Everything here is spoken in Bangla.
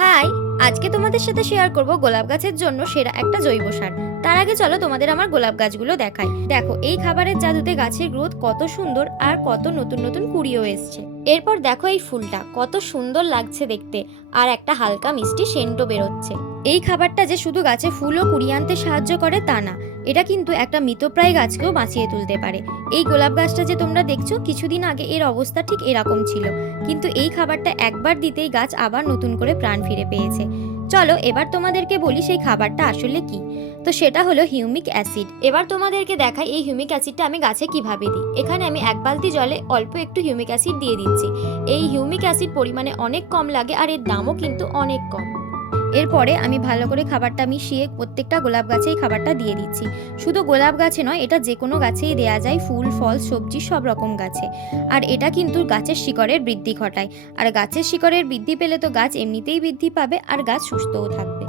হাই, আজকে তোমাদের সাথে শেয়ার করব গোলাপ গাছের জন্য সেরা একটা জৈব সার। তার আগে চলো তোমাদের আমার গোলাপ গাছগুলো দেখাই। দেখো এই খাবারের জাদুতে গাছের গ্রোথ কত সুন্দর আর কত নতুন নতুন কুড়িও এসছে। এরপর দেখো এই ফুলটা কত সুন্দর লাগছে দেখতে, আর একটা হালকা মিষ্টি সেন্টও বেরোচ্ছে। এই খাবারটা যে শুধু গাছে ফুল ও কুড়িয়ে আনতে সাহায্য করে তা না, এটা কিন্তু একটা মৃতপ্রায় গাছকেও বাঁচিয়ে তুলতে পারে। এই গোলাপ গাছটা যে তোমরা দেখছো, কিছুদিন আগে এর অবস্থা ঠিক এরকম ছিল, কিন্তু এই খাবারটা একবার দিতেই গাছ আবার নতুন করে প্রাণ ফিরে পেয়েছে। চলো এবার তোমাদেরকে বলি সেই খাবারটা আসলে কি। তো সেটা হলো হিউমিক অ্যাসিড। এবার তোমাদেরকে দেখাই এই হিউমিক অ্যাসিডটা আমি গাছে কিভাবে দিই। এখানে আমি 1 বালতি জলে অল্প একটু হিউমিক অ্যাসিড দিয়ে দিচ্ছি। এই হিউমিক অ্যাসিড পরিমাণে অনেক কম লাগে আর এর দামও কিন্তু অনেক কম। এরপরে আমি ভালো করে খাবারটা মিশিয়ে প্রত্যেকটা গোলাপ গাছেই খাবারটা দিয়ে দিচ্ছি। শুধু গোলাপ গাছে নয়, এটা যে কোনো গাছেই দেয়া যায়, ফুল ফল সবজি সব রকম গাছে। আর এটা কিন্তু গাছের শিকড়ের বৃদ্ধি ঘটায়, আর গাছের শিকড়ের বৃদ্ধি পেলে তো গাছ এমনিতেই বৃদ্ধি পাবে আর গাছ সুস্থও থাকবে।